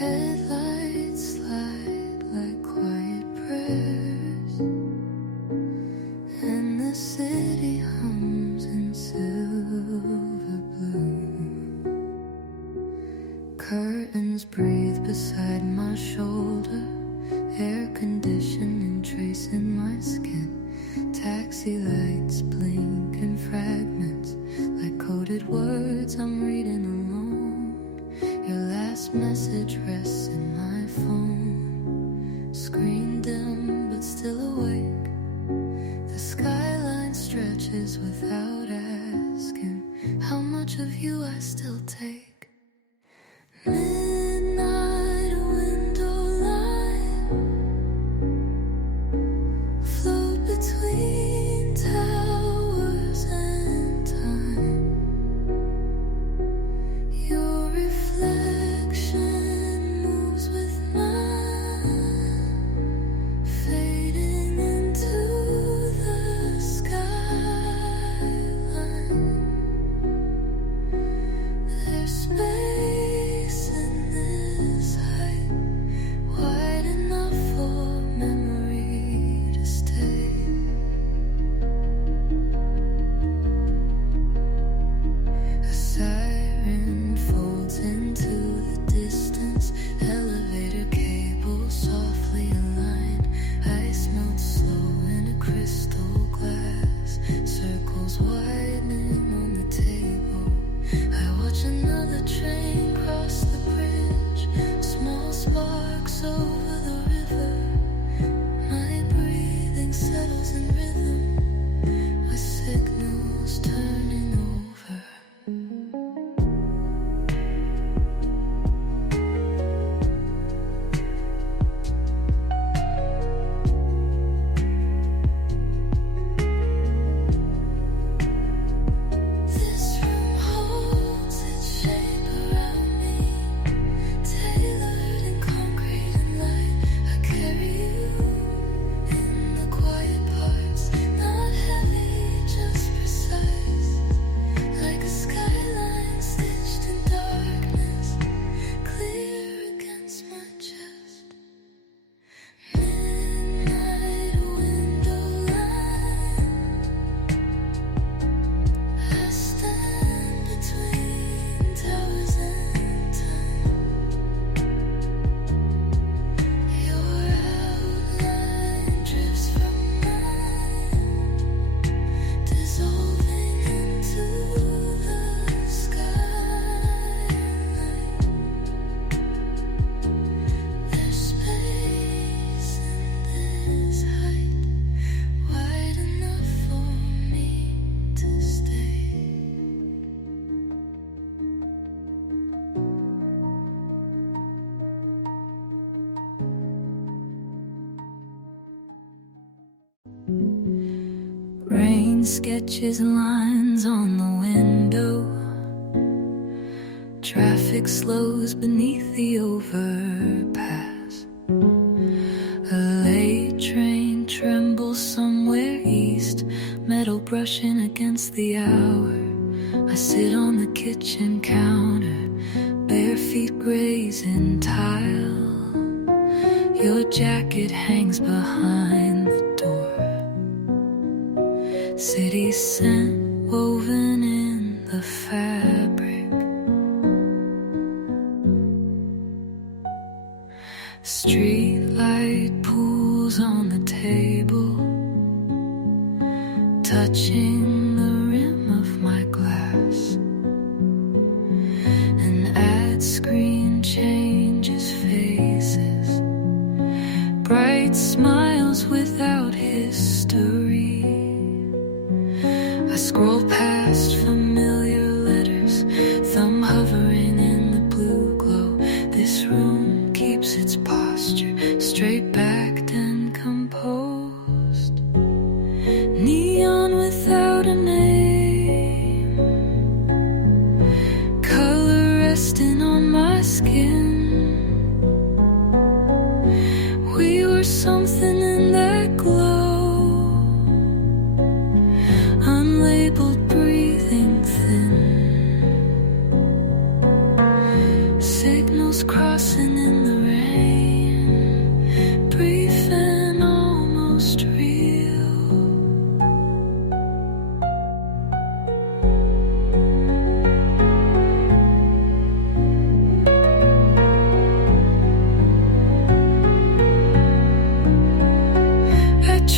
Headlights slide like quiet prayers, and the city hums in silver blue. Curtains breathe beside my shoulder, air conditioning tracing my skin. Taxi lights blink in fragments like coded words I'm reading alone. Your last message rests in my phone, screen dim but still awake. The skyline stretches without asking how much of you I still take. Midnight Windowline, float between towers and time. Your reflection moves with mine, fading into the skyline. There's space in this height, wide enough for memory to stay. A siren folds into the distance, elevator cables softly aligned. Ice melts slow in a crystal glass, circles widening on the table. I watch another train cross the bridge, small sparks over the river. My breathing settles in rhythm, with signals turning over. This room holds its shape around me, tailored in concrete and light. I carry you in the quiet parts, not heavy, just precise, like a skyline stitched in darkness, clear against my chest. Midnight Windowline, I stand between towers and time. Your outline drifts from mine, dissolving into the skyline. There's space in this height, wide enough for me to stay. Rain sketches lines on the window. Traffic slows beneath the overpass. A late train trembles somewhere east, metal brushing against the hour. I sit on the kitchen counter, bare feet grazing tile. Your jacket hangs behind the door. City scent woven in the fabric. Streetlight pools on the table, touching the rim of my glass. An ad screen changes faces, bright smiles without history. I scroll past familiar letters, thumb hovering in the blue glow. This room keeps its posture, straight backed and composed. Neon without a name, color resting on my skin. We were something in that glow, unlabeled, breathing thin. Signals crossing in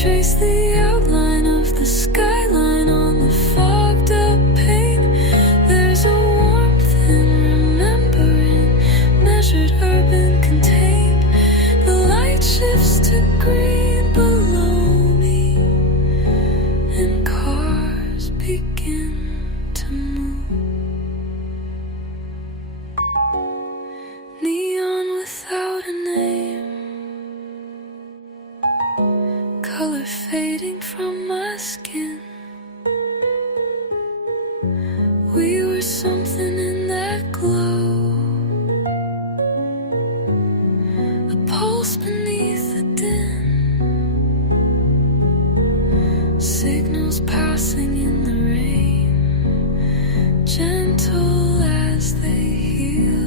trace the outline of the skyline on the fogged up pane. There's a warmth in remembering, measured, urban, contained. The light shifts to green below me, and cars begin to move. Neon without a name, color fading from my skin. We were something in that glow, a pulse beneath the din, signals passing in the rain, gentle as they heal.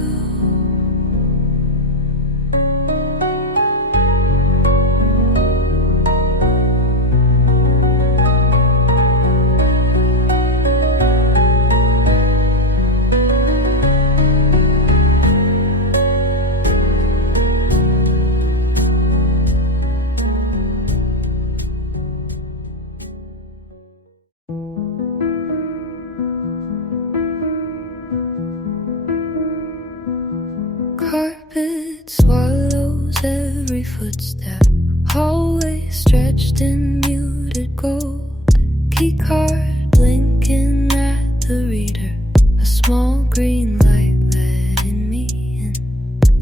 Carpet swallows every footstep, hallway stretched in muted gold. Keycard blinking at the reader, a small green light letting me in.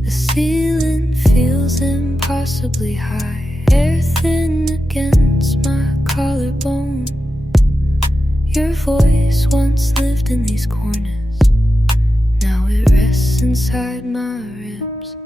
The ceiling feels impossibly high, air thin against my collarbone. Your voice once lived in these corners, now it rests inside my ribs.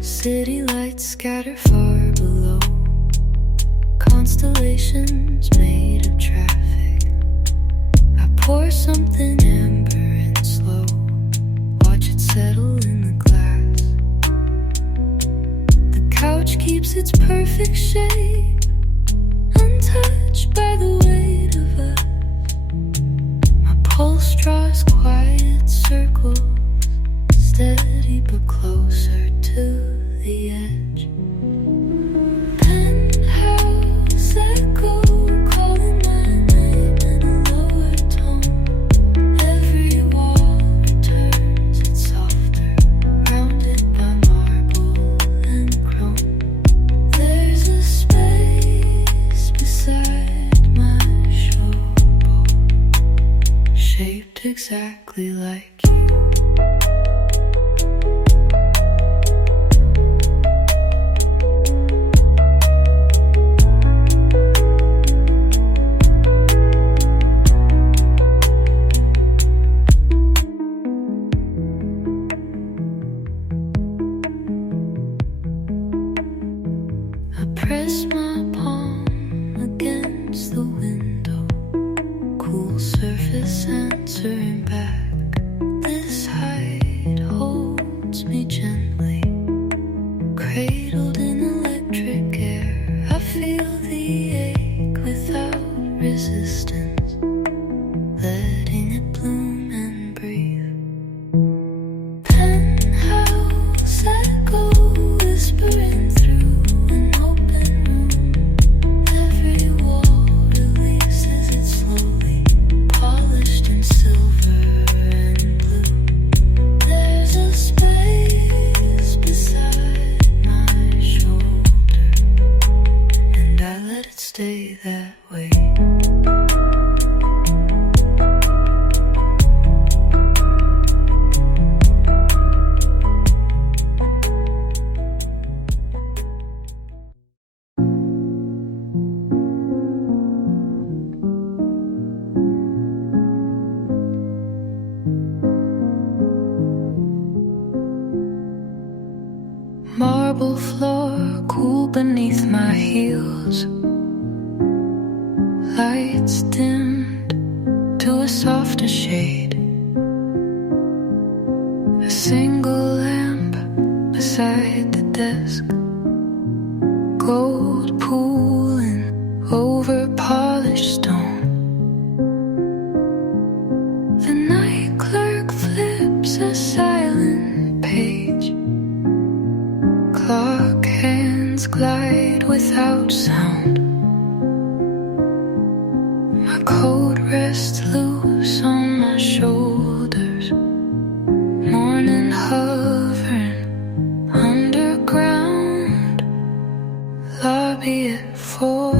City lights scatter far below, constellations made of traffic. I pour something amber and slow, watch it settle in the glass. The couch keeps its perfect shape, untouched by the weight of us. My pulse draws quiet circles, steady but closer to the edge. Penthouse Echo calling my name in a lower tone. Every wall returns, it's softer, rounded by marble and chrome. There's a space beside my showboat, shaped exactly like you. Press my palm against the window, cool surface answering back. This height holds me gently, cradled in electric air. I feel the ache without resistance, letting it bloom and breathe. Penthouse echo whispering through an open room. Every wall releases it slowly, polished in silver and blue. There's a space beside my shoulder, and I let it stay that way. Marble floor, cool beneath my heels. Lights dimmed to a softer shade. A single lamp beside the desk. Gold pooling over polished stone. The night clerk flips a silent page. Clock hands glide without sound. My coat rests loose on my shoulders. Morning hovering underground. Lobby at 4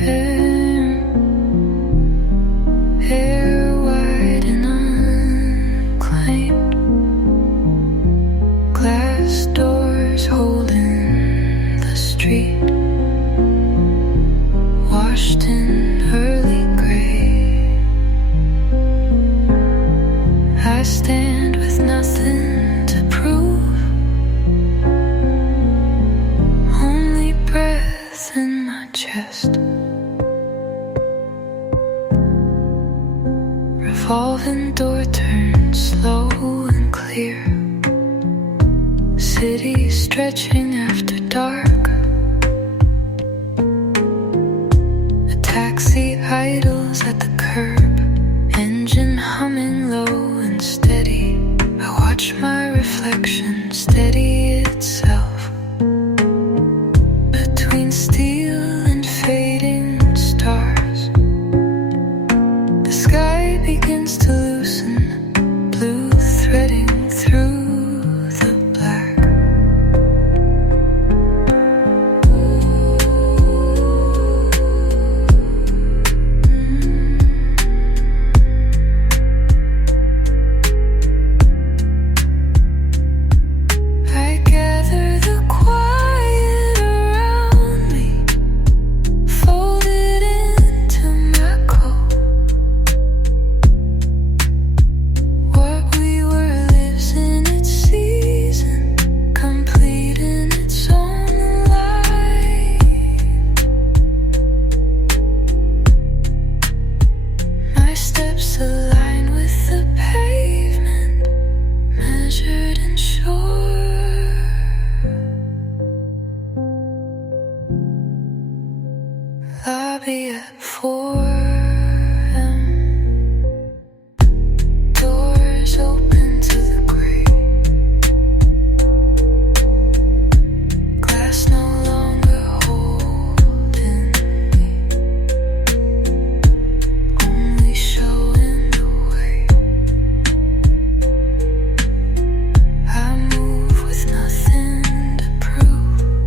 a.m. Air wide and unclaimed. Glass doors holding the street. Washed in early gray. I stand with nothing to prove. Only breath in my chest. Revolving door turns slow and clear. City stretching after dark. A taxi idles at the curb. Engine humming low and steady. I watch my reflection steady itself. Between steel and fading stars. The sky begins to loosen. Blue threading through the black. I gather the quiet around me, folded into my coat. What we were lives in its season, complete in its own light. My steps align with the pavement, measured and sure. Lobby at 4 a.m. Doors open to the gray. Glass no longer holding me, only showing the way. I move with nothing to prove.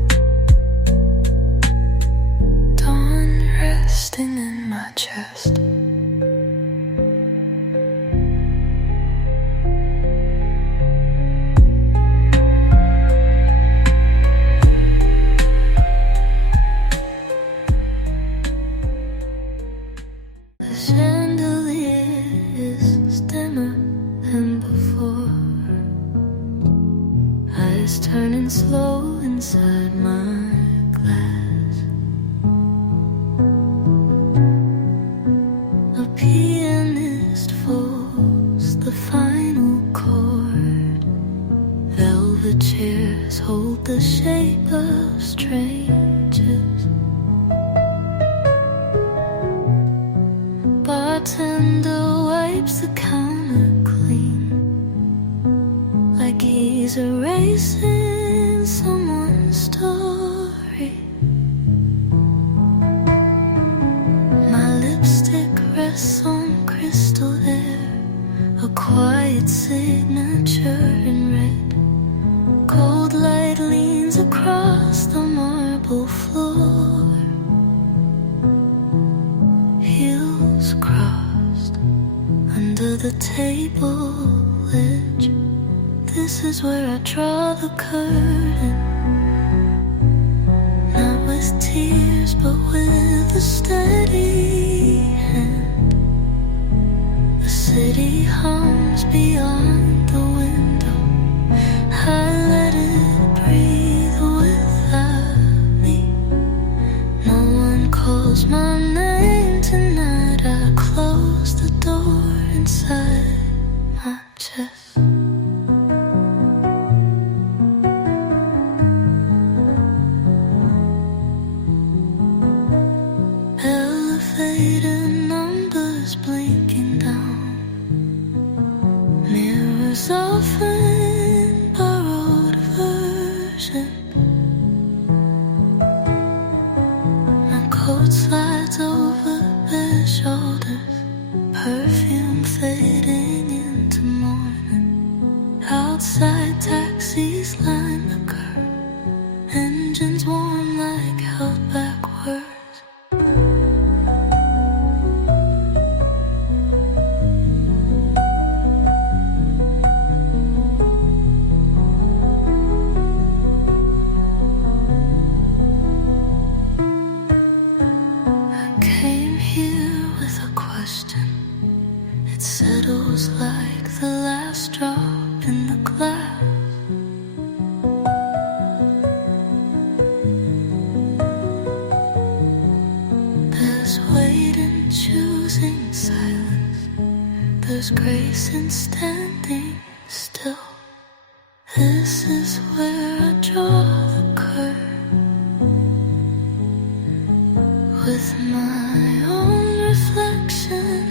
Dawn resting in my chest. The chandelier is dimmer than before. Eyes turning slow inside my glass. A pianist folds the final chord. Velvet chairs hold the shape of strangers. Bartender wipes the counter clean, like he's erasing someone's story. My lipstick rests on crystal air, a quiet signature in red. Cold light leans across the marble floor. Heels crossed under the table edge. This is where I draw the curtain. Not with tears, but with a steady hand. The city hums beyond the window. I let it breathe without me. No one calls my name tonight. I close the door inside my chest. version. My coat slides over bare shoulders, perfume fading into morning. Outside taxis line the curb, engines warm like held backwards. Settles like the last drop in the glass. There's weight in choosing silence. There's grace in standing still. This is where I draw the curtain with my own reflection.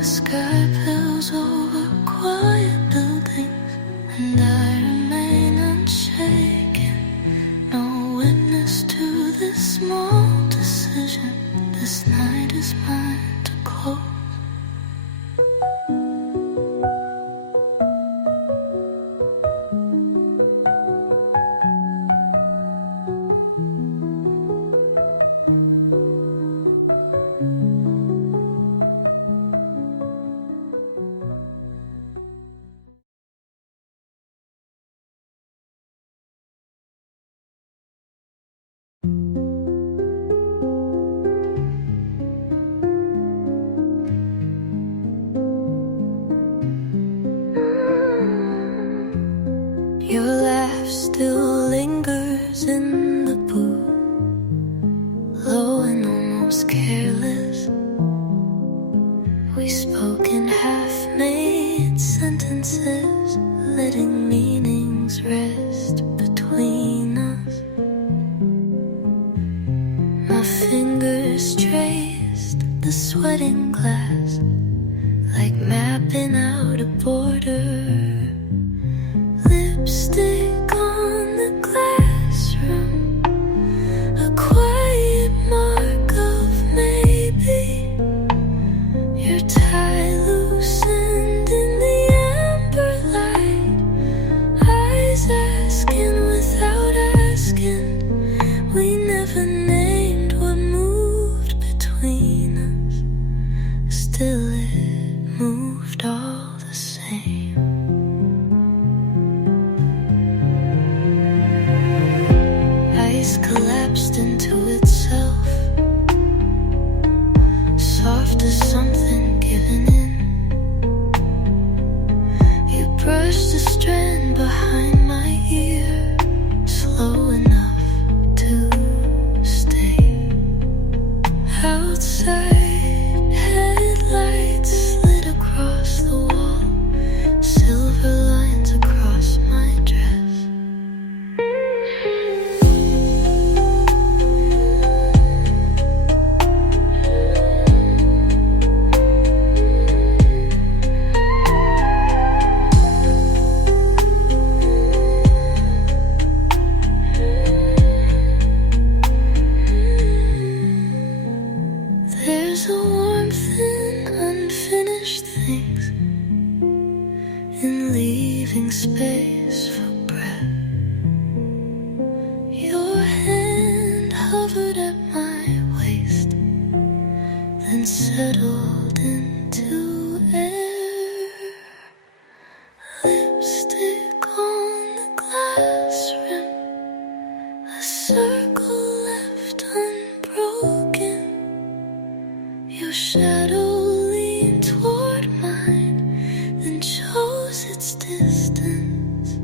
Sky pills over quiet buildings, and I remain unshaken. No witness to this small decision. This night is mine to close. Your laugh still lingers in the booth, low and almost careless. We spoke in half-made sentences, letting meanings rest between us. My fingers traced the sweating glass, like mapping out a border. Lipstick on the classroom, a quiet mark of maybe. Your tie loosened in the amber light, eyes asking without asking. We never named what moved between us, still it moved all the same. Collapsed into itself, soft as something given in. You brushed a strand behind my ear, slow enough to stay. Outside, headlights slid across the wall, silver lines across my dress. There's a warmth in unfinished things, in leaving space for breath. Your hand hovered at my waist, then settled into air. Lipstick on the glass rim, a circle left unbroken. Your shadow leaned toward mine, then chose its distance.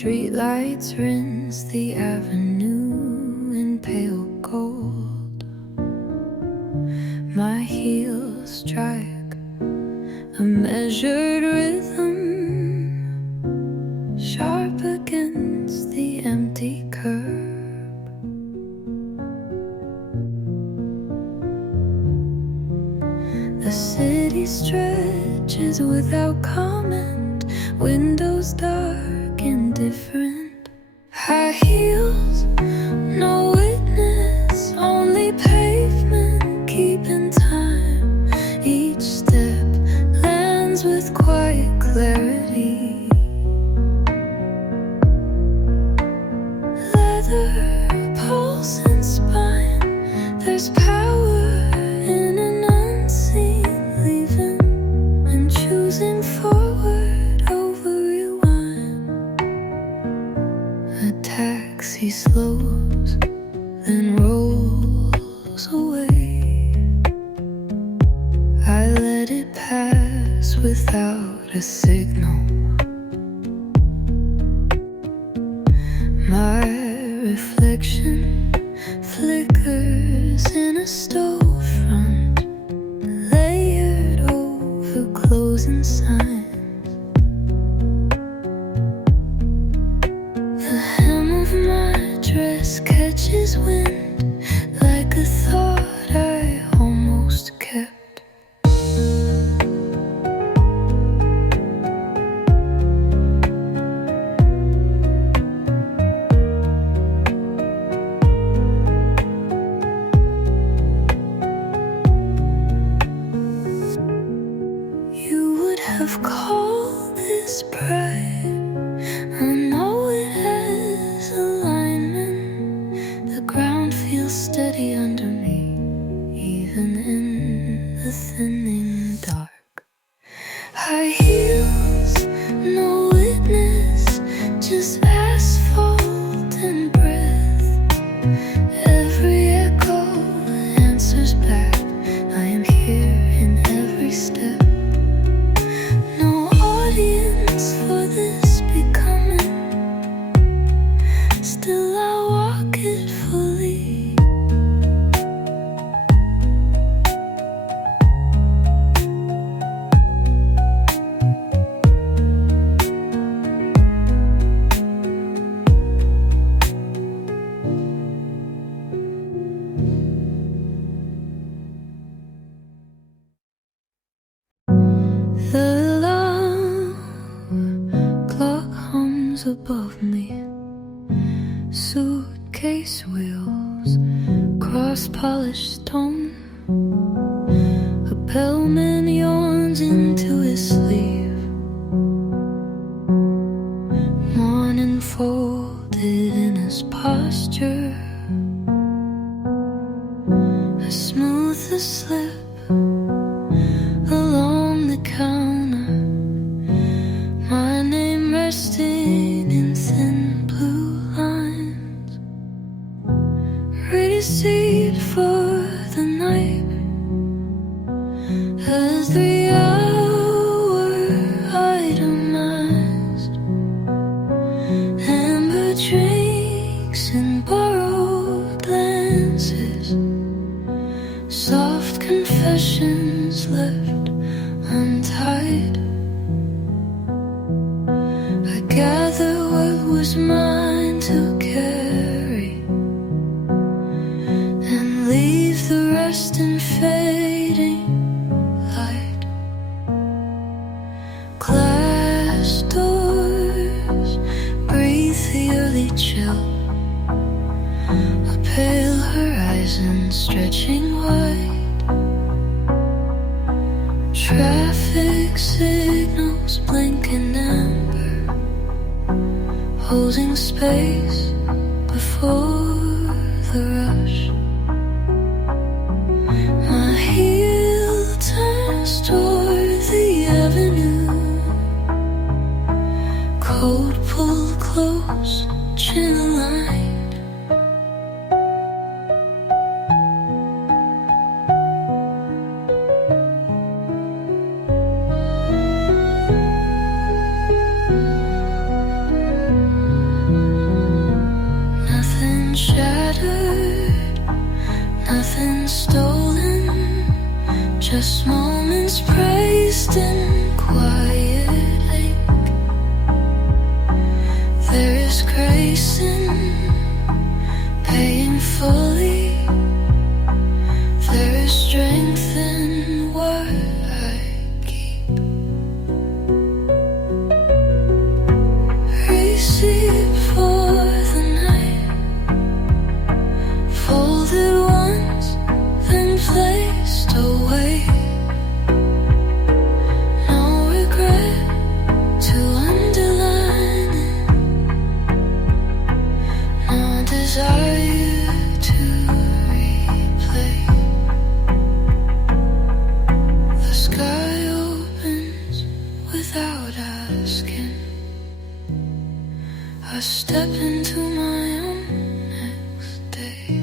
Streetlights rinse the avenue in pale gold. My heels strike a measured rhythm, sharp against the empty curb. The city stretches without comment, windows dark, indifferent. High heels, no witness, only pavement keeping time. Each step lands with quiet clarity. Leather, pulse and spine, there's power in an unseen leaving and choosing forward over rewind. A taxi slows, then rolls away. I let it pass without a signal. My reflection flickers in a storefront, layered over closing signs. The hem of my dress catches wind like a thought I almost kept. You would have called this pride. I know it has alignment. The ground feels steady under me, even in the thinning dark. High heels, no witness, just asphalt and breath. Every echo answers back. I am here in every step. No audience for this becoming. Still I walk it fully. The alarm clock hums above me. Suitcase wheels cross polished stone. A bellman yawns into his sleeve. Morning folded in his posture. I smooth the slip along the counter. My name resting in thin blue lines. Receipt for the night as the hour itemized. Amber drinks and borrowed glances. Soft confessions left untied. I gather what was mine to carry and leave the rest in fading light. Glass doors breathe the early chill. A pale horizon stretching wide. Traffic signals blinking amber, holding space before the rush. My heel turns toward the avenue. Coat pulled close, chin aligned. I step into my own next day.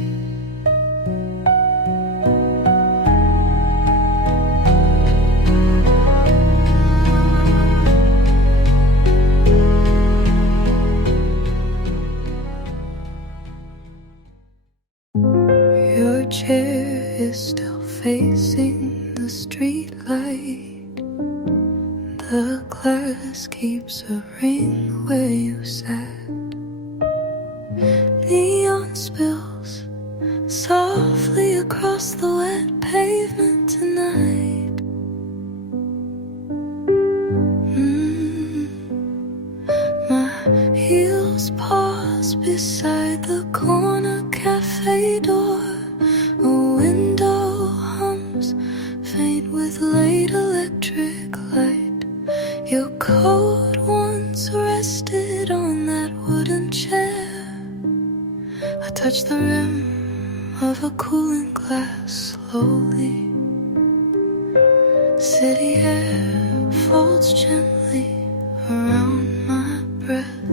Your chair is still facing the street light. The glass keeps a ring where you sat. Neon spills softly across the wet pavement tonight. My heels pause beside the corner cafe door. A window hums faint with late electric light. Your coat once rested on that wooden chair. I touch the rim of a cooling glass slowly. City air folds gently around my breath.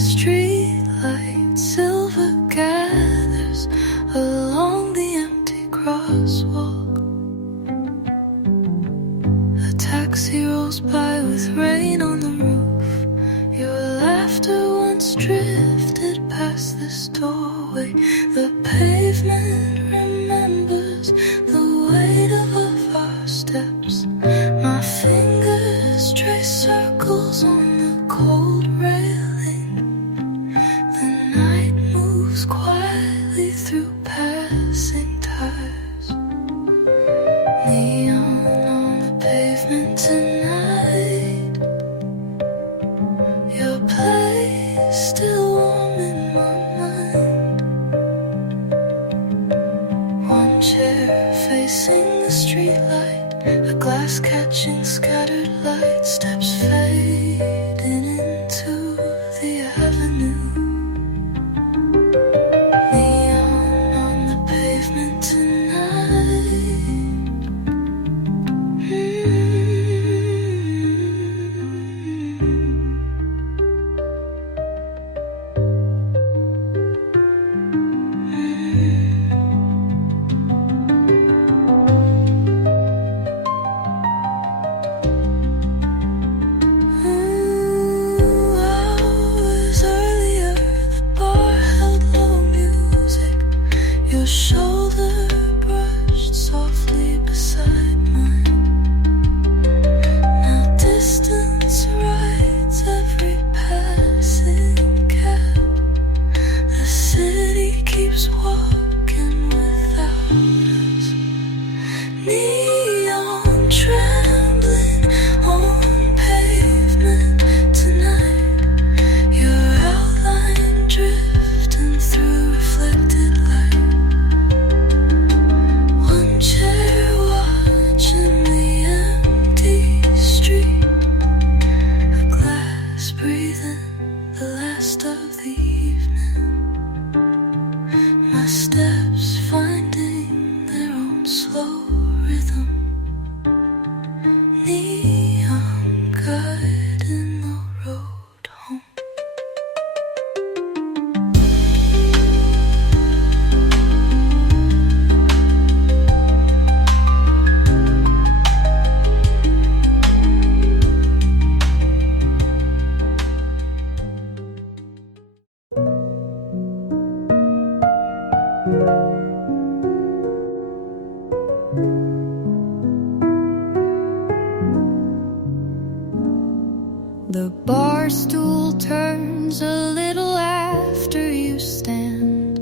Street light silver gathers along the empty crosswalk. A taxi rolls by with rain on the roof. Your laughter once drifted past this doorway. The pavement remembers the weight of our steps. My fingers trace circles on the cold railing. The night moves quietly through passing tires. Neon on the pavement tonight. Your place still warm in my mind. One chair facing the streetlight, a glass catching scattered light, steps fading into the avenue. Neon on the pavement tonight. Hours earlier, the bar held low music. Your shoulder brushed softly beside mine. Now distance rides every passing cab. The city keeps walking without us. Neon trembling on pavement tonight. Your outline drifting through reflected light. One chair watching the empty street. A glass breathing the last of the evening. My steps finding their own slow rhythm. Neon guiding the road home. The bar stool turns a little after you stand.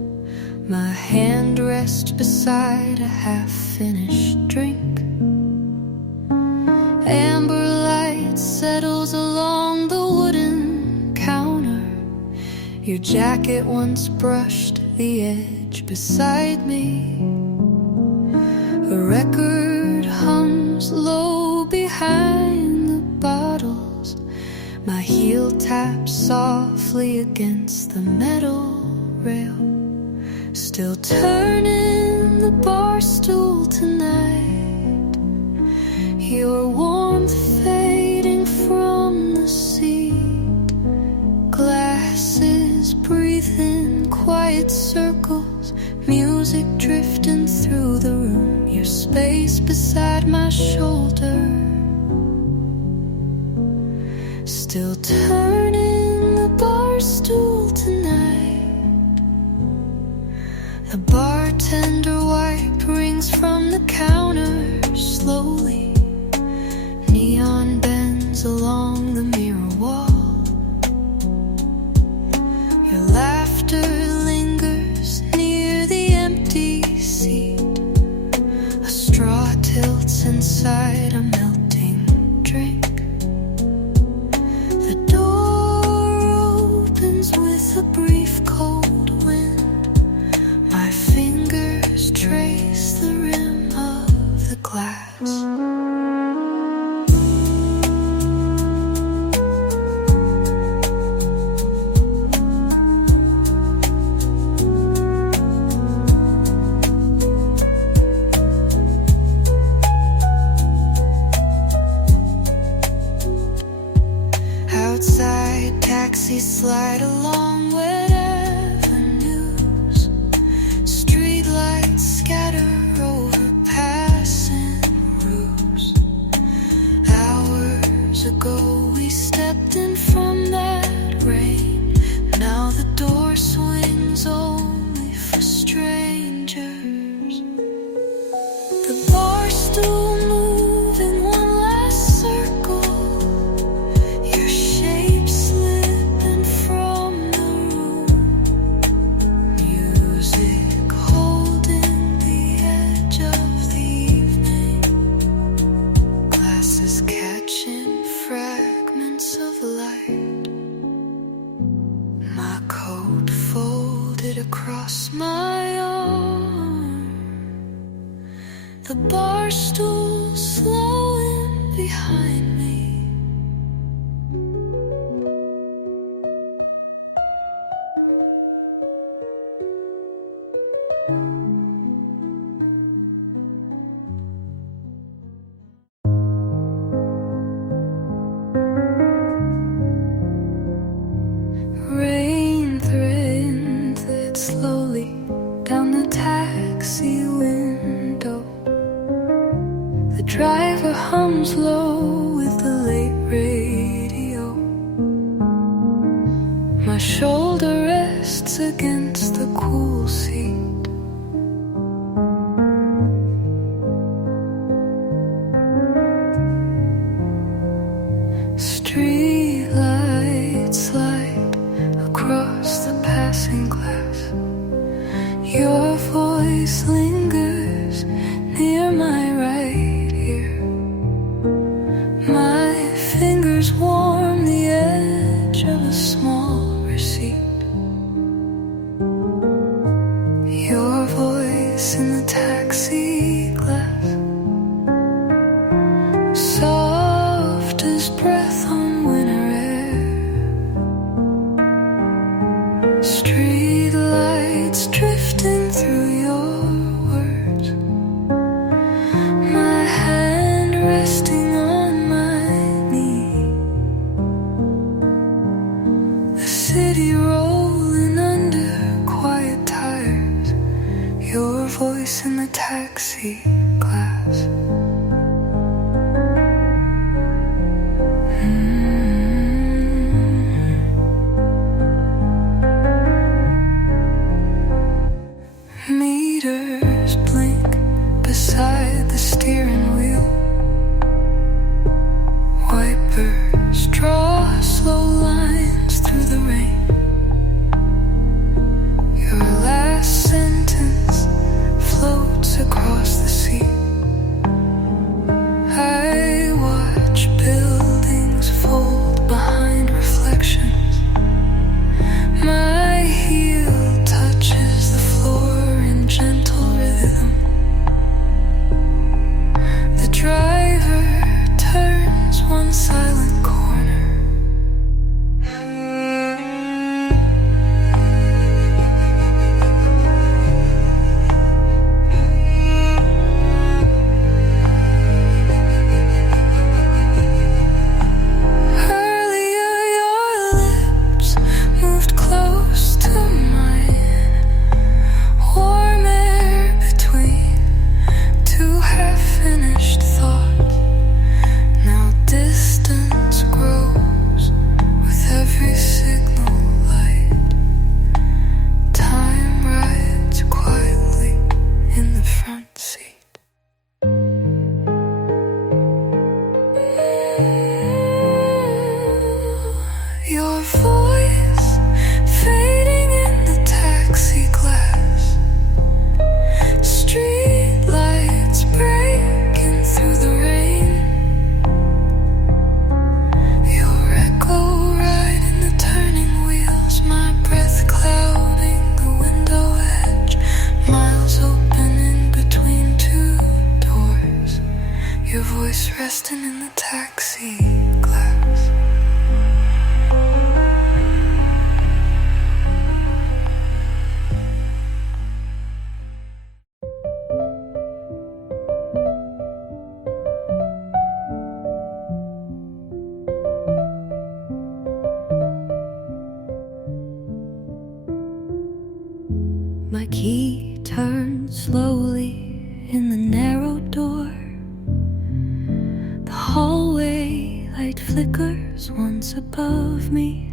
My hand rests beside a half-finished drink. Amber light settles along the wooden counter. Your jacket once brushed the edge beside me. A record hums low behind the bottles. My heel taps softly against the metal rail. Still turning the bar stool tonight. Your warmth fading from the seat. its circles, music drifting through the room, your space beside my shoulder, still turning the bar stool tonight. The bartender wipe rings from the counter slowly, neon bends along the mirror wall. Your laughter lingers near the empty seat, a straw tilts inside a melting drink. The door opens with a brief cold wind, my fingers trace the rim of the glass. Outside, taxis slide along wet avenues, streetlights scatter over passing roofs. Hours ago we stepped in from that rain, now the door swings only for strangers. The bar stool moving one last circle, across my arm, the bar stool slowing behind me. Rain threads it slowly down the taxi window. The driver hums low with the late radio. My shoulder rests against the cool seat. Street lights slide across the passing glass. Your voice lingers near my right ear. My fingers warm the edge of a small receipt. Your voice in the taxi glass, soft as breath on winter air. Street lights drifting through your words, my hand resting on my knee. The city rolling under quiet tires, your voice in the taxi glass. Meters blink beside the steering wheel. Wipers draw slow lines through the rain. Your last sentence floats across the sea. resting in the taxi glass. My key turns slowly in the narrow door. The hallway light flickers once above me.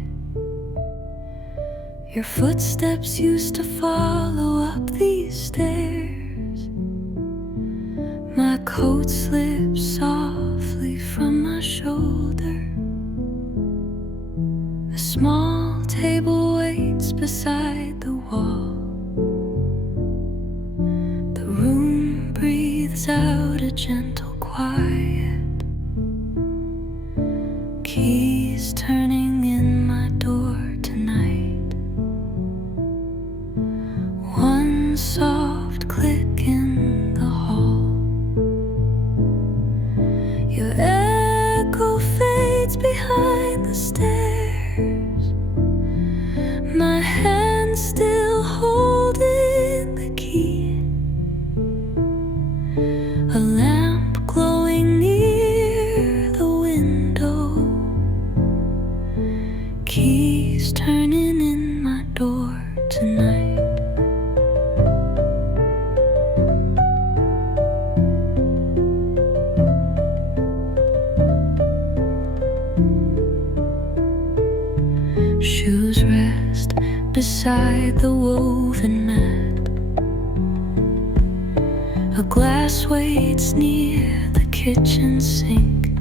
Your footsteps used to follow up these stairs. My coat slips softly from my shoulder. A small table waits beside the wall. Breathes out a gentle quiet. Keys turning in my door tonight. One soft click in the hall. Your echo fades behind the stairs. My hand still holding the key. A lamp glowing near the window. Keys turning in my door tonight. Shoes rest beside the woven mat. A glass waits near the kitchen sink.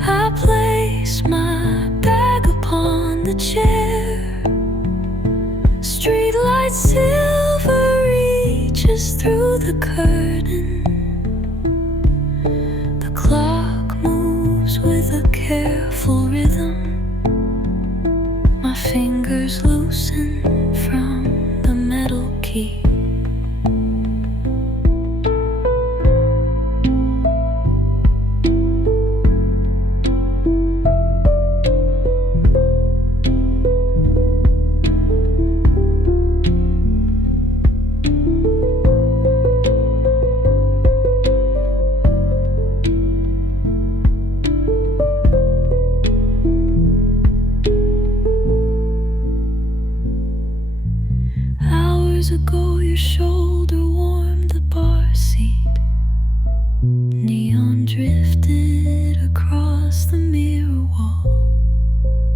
I place my bag upon the chair. Streetlight silver reaches through the curtain. The clock moves with a careful rhythm. My fingers loosen from the metal key. Ago, your shoulder warmed the bar seat. Neon drifted across the mirror wall.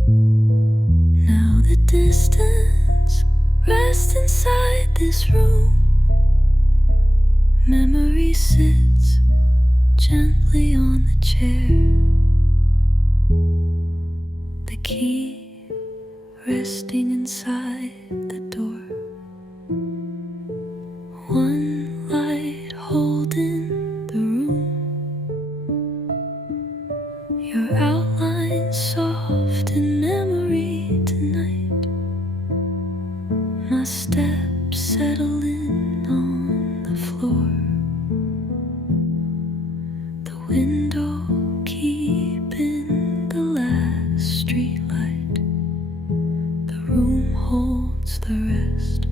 Now the distance rests inside this room. Memory sits gently on the chair. The key resting inside the door. One light holding the room. Your outline soft in memory tonight. My steps settle in on the floor. The window keeping the last street light. The room holds the rest.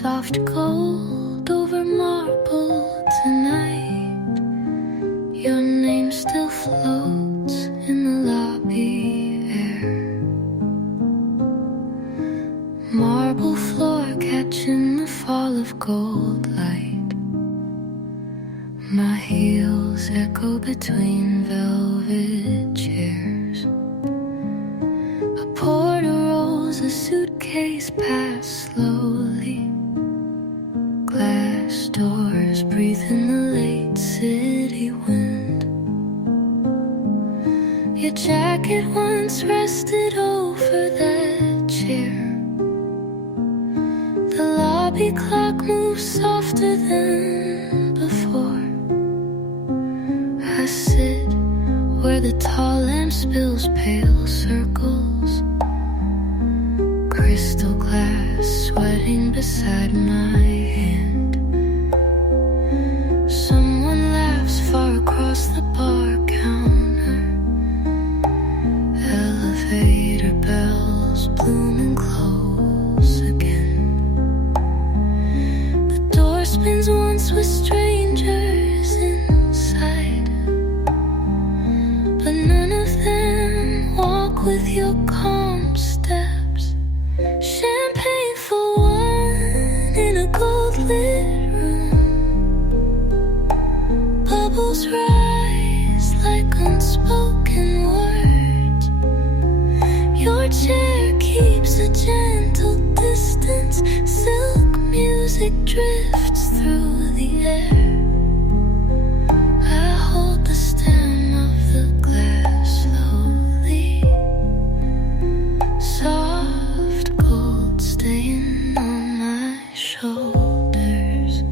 Soft gold over marble tonight. Your name still floats in the lobby air. Marble floor catching the fall of gold light. My heels echo between velvet chairs. A porter rolls a suitcase past slowly. Glass doors breathe in the late city wind. Your jacket once rested over that chair. The lobby clock moves softer than before. I sit where the tall lamp spills pale circles. Crystal glass sweating beside my house with strangers inside, but none of them walk with your calm steps. Champagne for one in a gold lit room. Bubbles rise like unspoken words. Your chair keeps a gentle distance. Silk music drifts through the air. I hold the stem of the glass slowly. Soft gold staying on my shoulders.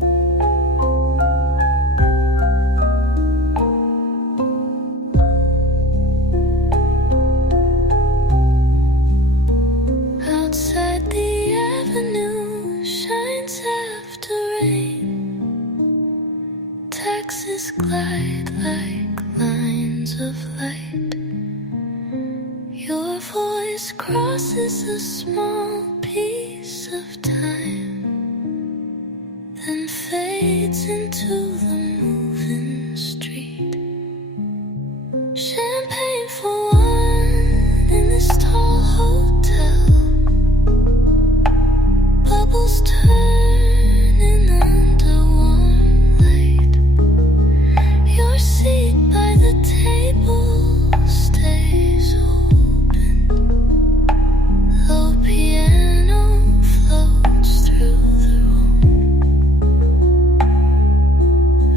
Outside the avenue shines after rain. Taxis glide like lines of light. Your voice crosses a small piece of time, then fades into the moving street. Champagne for one in this tall hotel. Bubbles turning under warm light. Your seat by the table stays open. Low piano floats through the room.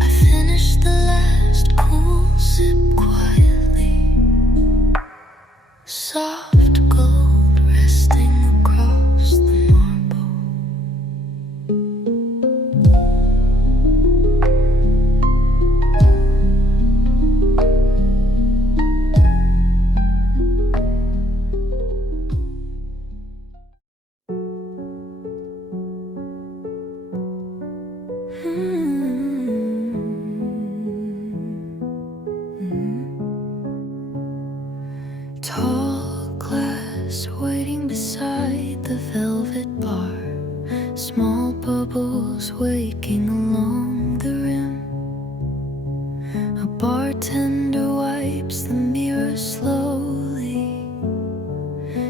I finish the last cool sip quietly. Soft gold resting across the marble. Tall glass waiting beside the velvet bar. Small bubbles waking along the rim. A bartender wipes the mirror slowly.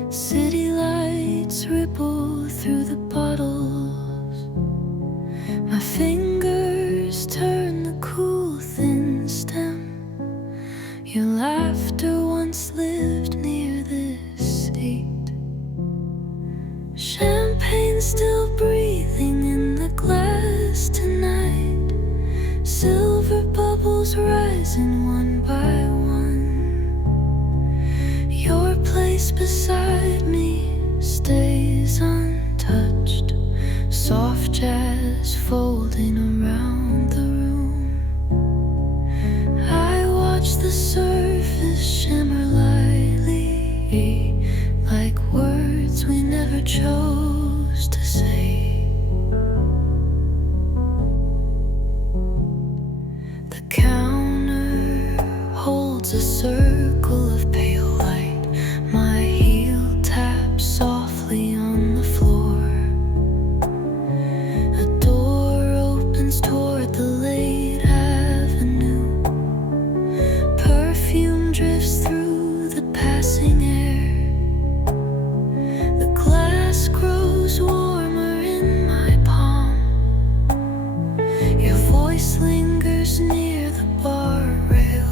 City lights ripple through the bottles. My fingers turn the cool thin stem. Your laughter once lived near this seat. Champagne still breathing in the glass tonight. Silver bubbles rising one by one. Your place beside me stays untouched. Soft jazz folding around the room. I watch the surface shimmer lightly, like words we never chose to say. The counter holds a circle of pale light. My heel taps softly on the floor. A door opens toward the late avenue. Perfume drifts through the passing air. The glass grows warmer in my palm. Your voice lingers near the bar rail.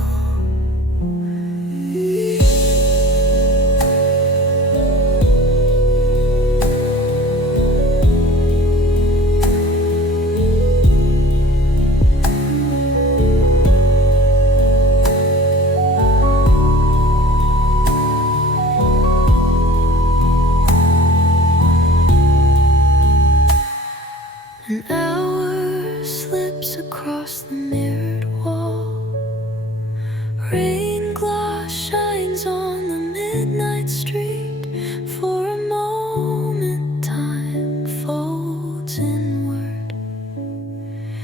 An hour slips across the mirrored wall. Rain glass shines on the midnight street. For a moment time folds inward.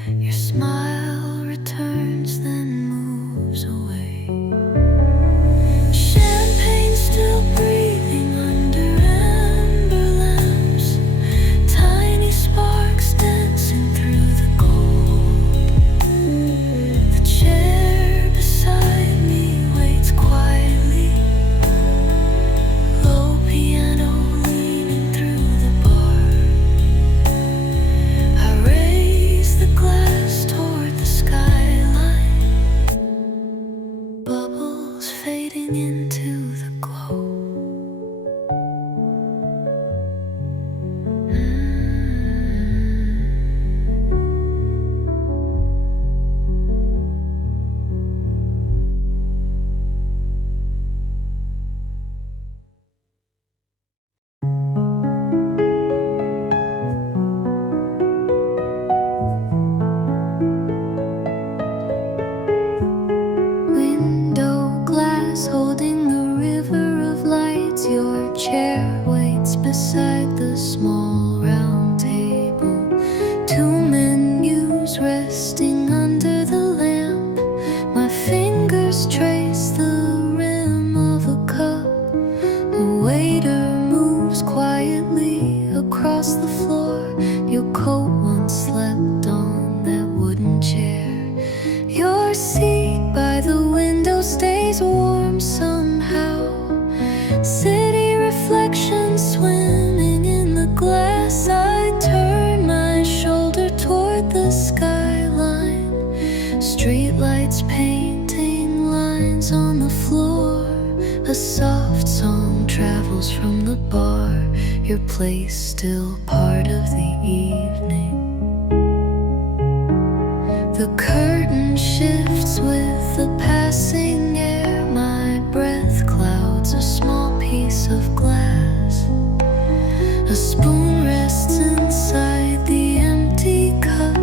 Your smile returns then moves away. Champagne still breathing under amber lamps. Tiny sparks dancing through the cold. resting under the lamp. My fingers trace the rim of a cup. The waiter moves quietly across the floor. Your coat once slept on that wooden chair. Your seat by the window stays warm somehow. City reflections swimming in the glass. I turn my shoulder toward the skyline. Streetlights painting lines on the floor. A soft song travels from the bar. Your place still part of the evening. The curtain shifts with the passing air. My breath clouds a small piece of glass. A spoon rests inside the empty cup.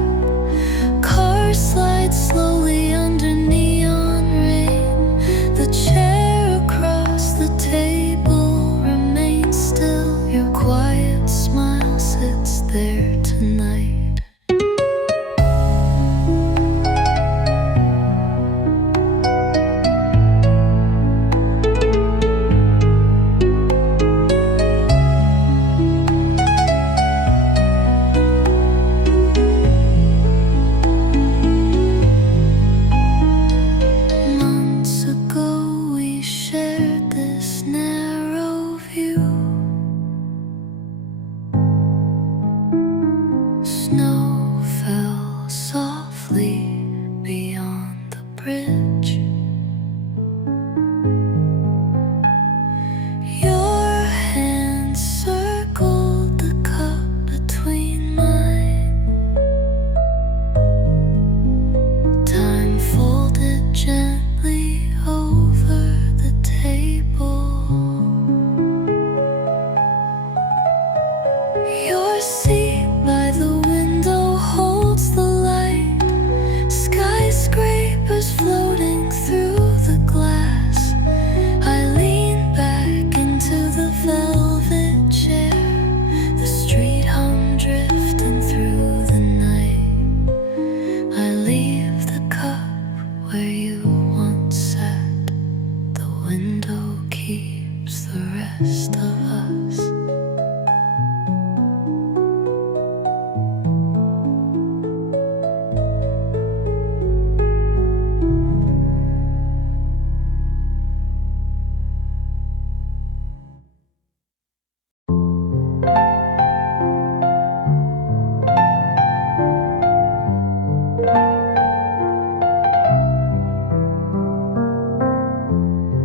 Car slides slowly under neon rain. The chair across the table remains still. Your quiet smile sits there tonight.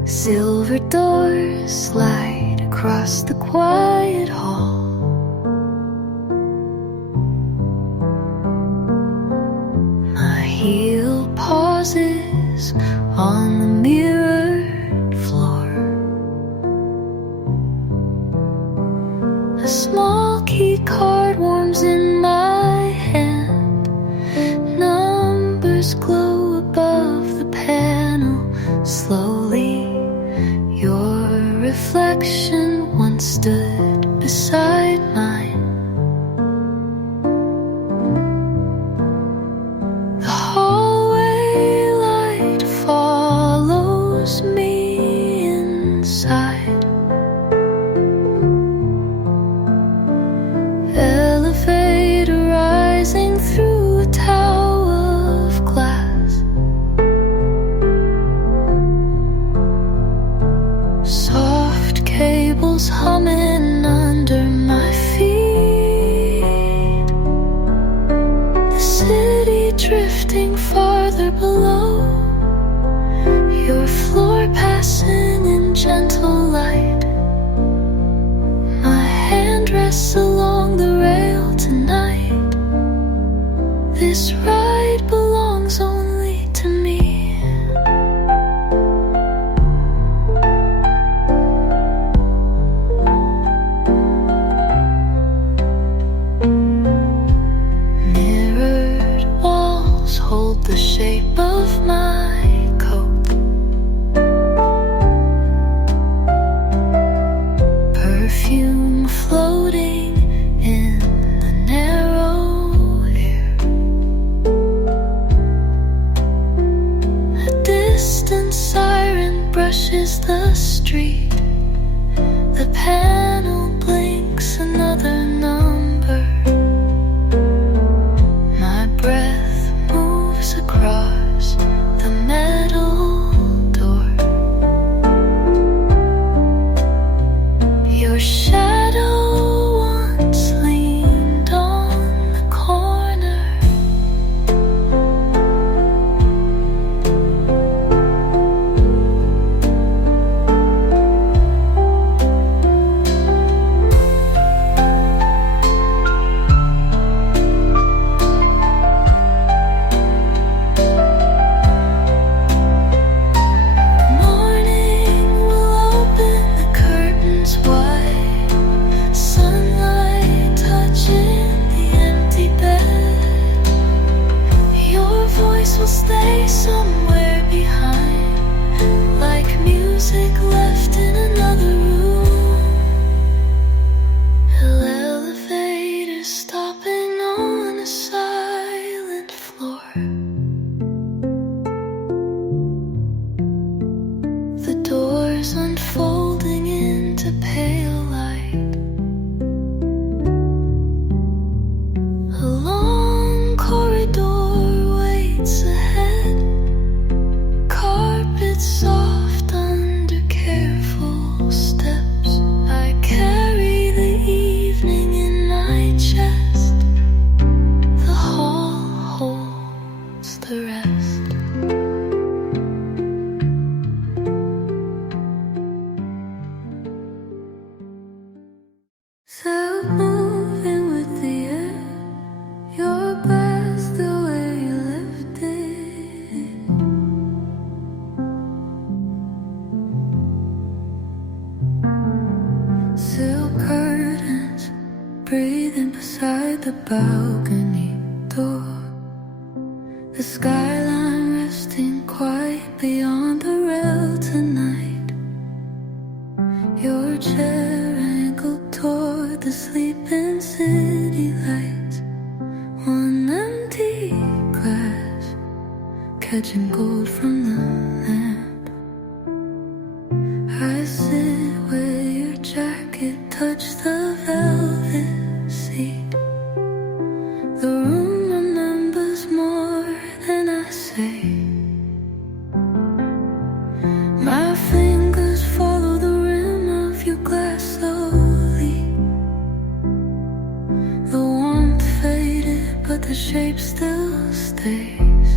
Silver doors slide across the quiet hall. My heel pauses on the mirrored floor. A small key card warms in my hand. Numbers glow above the panel. Slowly your reflection once stood beside mine. The hallway light follows me inside. Elevator rising through a tower of glass. Soft cables humming under my feet. The city drifting farther below. Your floor passing in gentle light. My hand rests along the rail tonight. This ride belongs only to me. Hold the shape of my coat. Perfume floating in the narrow air. brushes the street. The panel blinks another number. My breath moves across the metal door. Your shadow once leaned on the corner. Stay somewhere behind, like music left in another room. Elevator stopping on a silent floor. The doors unfolding into pale light. A long corridor ahead, carpet soft under careful steps. I carry the evening in my chest. The hall holds the rest. Self-moving with the air, your breath the way you left it. Silk curtains breathing beside the balcony door. The skyline resting quiet beyond the rail tonight. Your chair angled toward the sleeping city lights. One empty glass catching gold from the lamp. I sit where your jacket touched the velvet seat. The room remembers more than I say. My fingers follow the rim of your glass slowly. The warmth faded, but the shape still stays.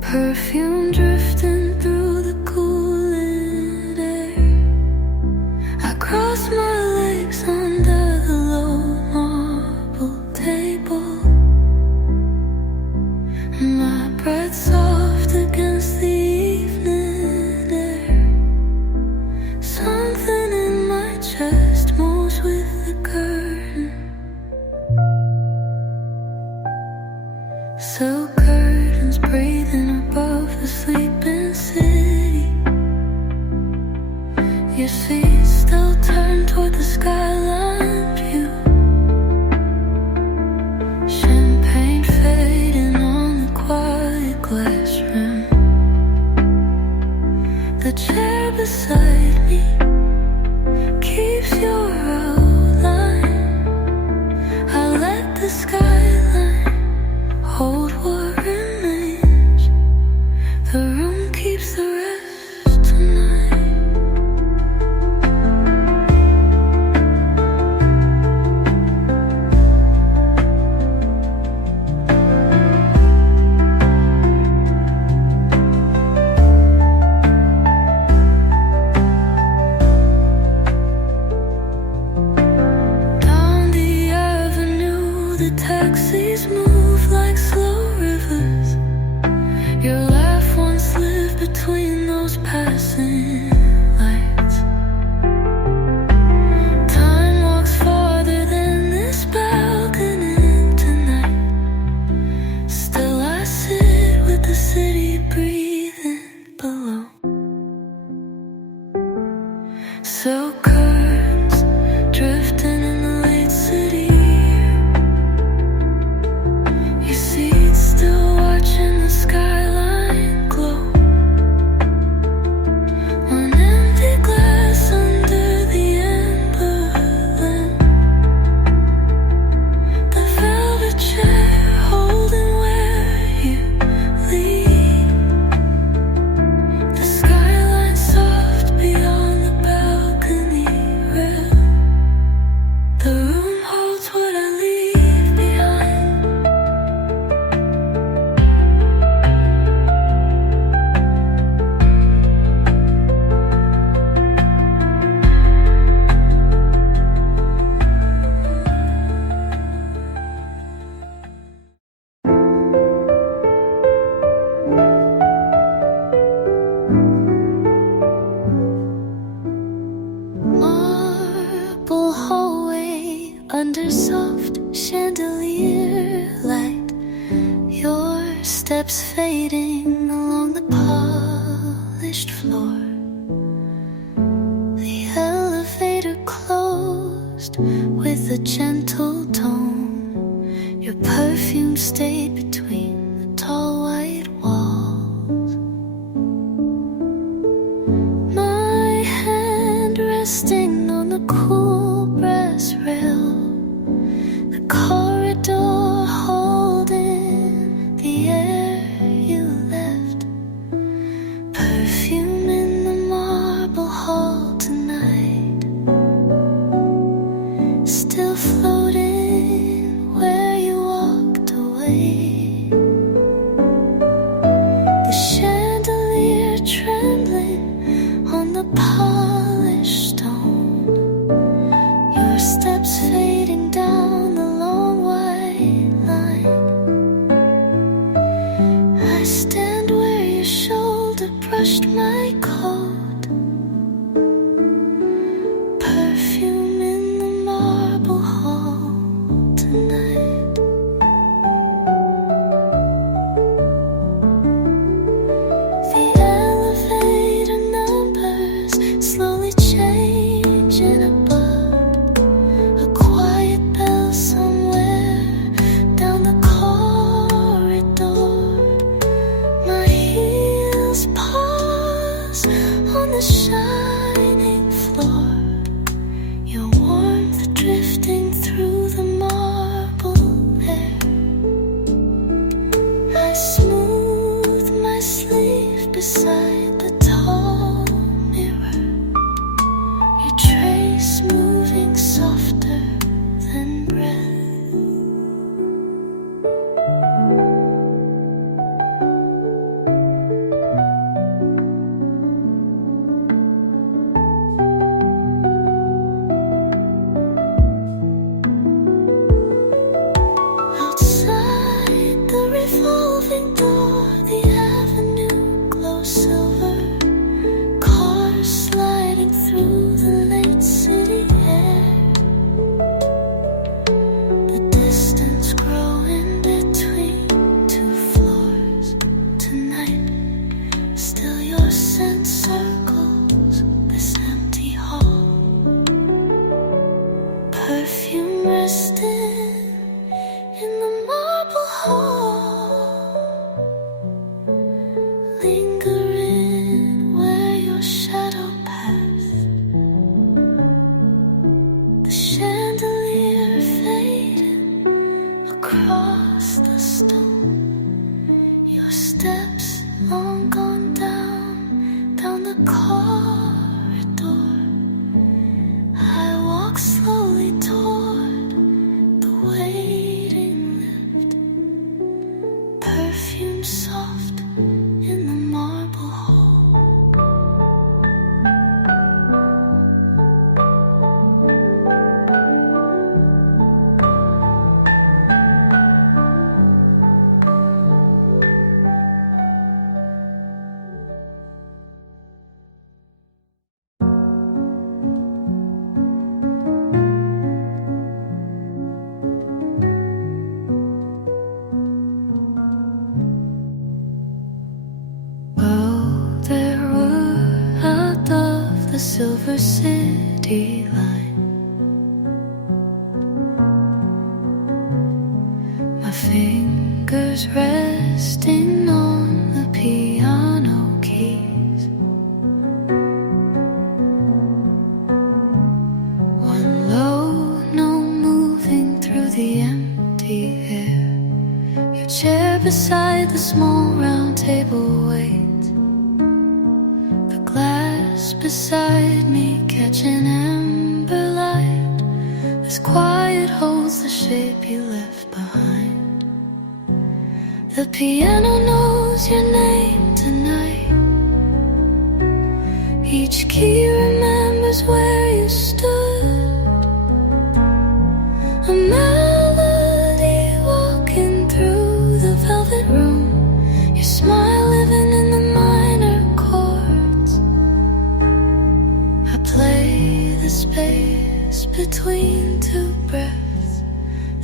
Perfume drifting through the cooling air. I cross my legs under the low marble table. My breath soft against the evening air. Something in my chest moves with the curtain. Silk curtains breathing above the sleeping city. Your seat still turned toward the skyline view. Champagne fading on the quiet glass rim. The chair beside me keeps your outline. I let the skyline hold what remains. steps fading along the polished floor. The elevator closed with a gentle tone. Your perfume stayed between the tall white walls. My hand resting on the cool brass rail, the corridor holding the air you left. Perfume in the marble hall tonight, still floating where you walked away. The chandelier trembling on the polished stone, your steps fading down the long white line. I stand where your shoulder brushed my coat. Perfume in the marble hall tonight. The elevator numbers slowly changing above. A quiet bell somewhere down the corridor. My heels pause on the shining floor. Your warmth drifting through the marble air. I smooth my sleeve beside the tall mirror. Your trace moving softer than breath. Outside the revolving door, the avenue glows silver. Cars sliding through the late city air. The distance growing between two floors tonight. Still your scent circles this empty hall. Perfume resting in the marble hall, lingering where your shadow passed. The chandelier fading across the stone. Your steps long gone down the corridor. I walk slowly toward the waiting lift. Perfume soft in the marble hall. Well, there were out of the silver city line. My fingers resting on the piano keys. One low note moving through the empty air. Your chair beside the small round table waits. The glass beside me catching amber light. This quiet holds the shape you left behind. The piano knows your name tonight. Each key remembers where you stood. A melody walking through the velvet room. Your smile living in the minor chords. I play the space between two breaths.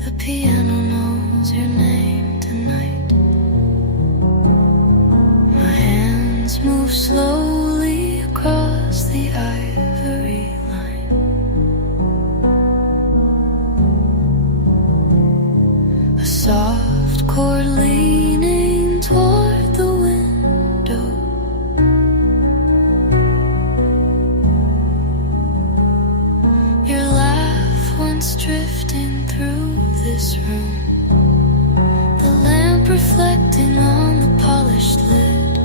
The piano knows your name tonight. hands move slowly across the ivory line. A soft chord leaning toward the window. Your laugh once drifting through this room, the lamp reflecting on the polished lid,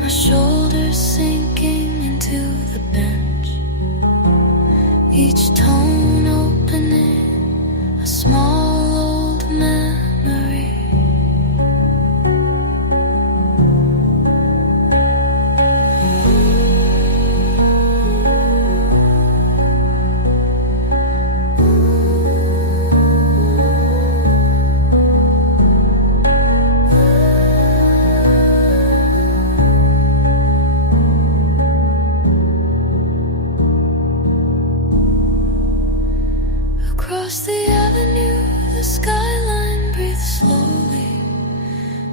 my shoulders sinking into the bench, each tone opening a small old memory. Across the avenue, the skyline breathes slowly.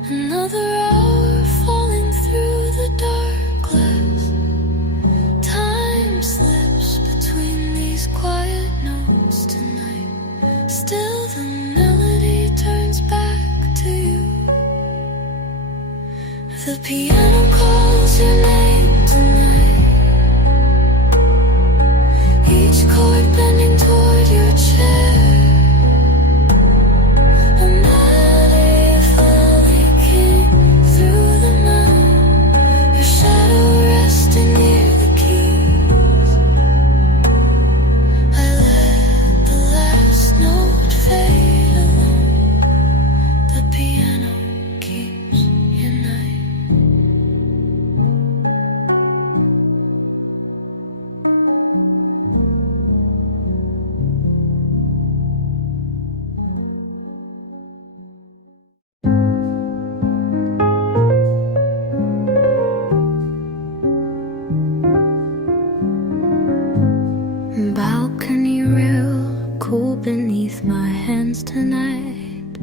Another hour falling through the dark glass. Time slips between these quiet notes tonight. Still the melody turns back to you. The piano calls your name tonight, each chord bending toward your chair. A melody finally came through the night, your shadow resting near the keys. I let the last note fade alone. The piano keeps your night. Balcony rail, cool beneath my hands tonight.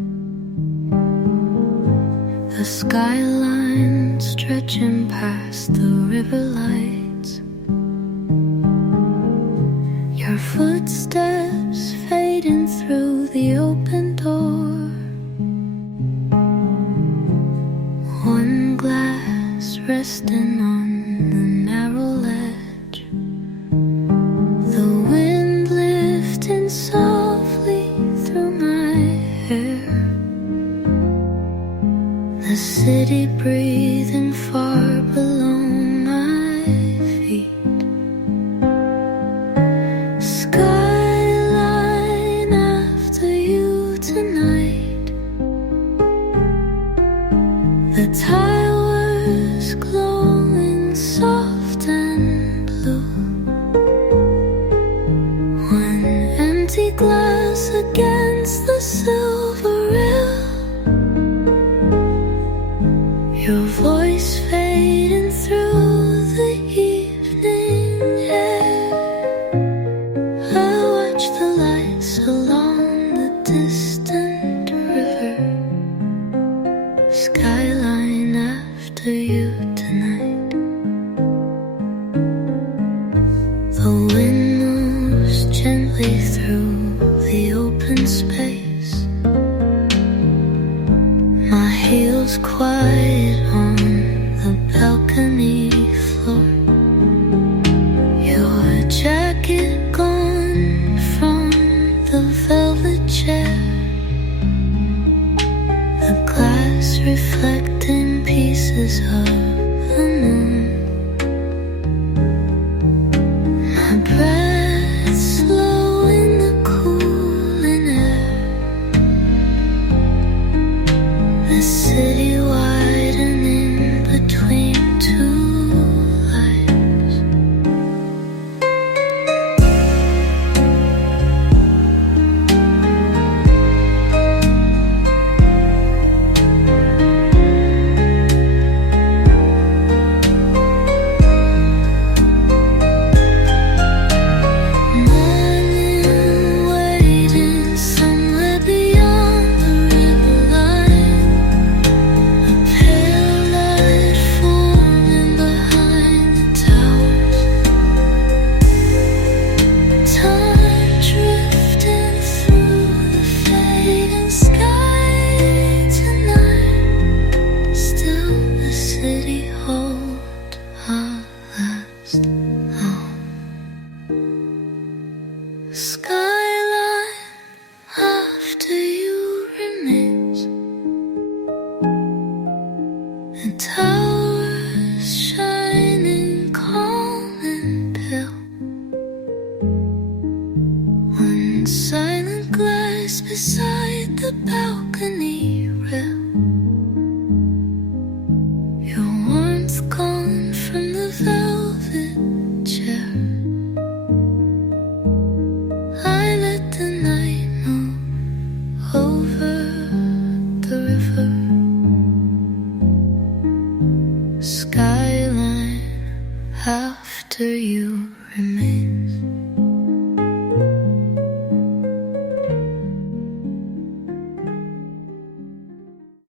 The skyline stretching past the river lights. Your footsteps fading through the open door. One glass resting on the narrow ledge. The wind lifting softly through my hair. The city breathing far below my feet. Skyline after you tonight. The towers glowing soft and blue. One empty glass against the silver rail. Your voice fading through the evening air. I watch the lights along the distant river. Skyline after you tonight. The wind moves gently through the open space. My heels quiet on the balcony floor. Your jacket gone from the velvet chair. The glass reflecting pieces of the moon. My breath slow in the cooling air. The city widening between two lights. Morning waiting somewhere beyond the river line. And how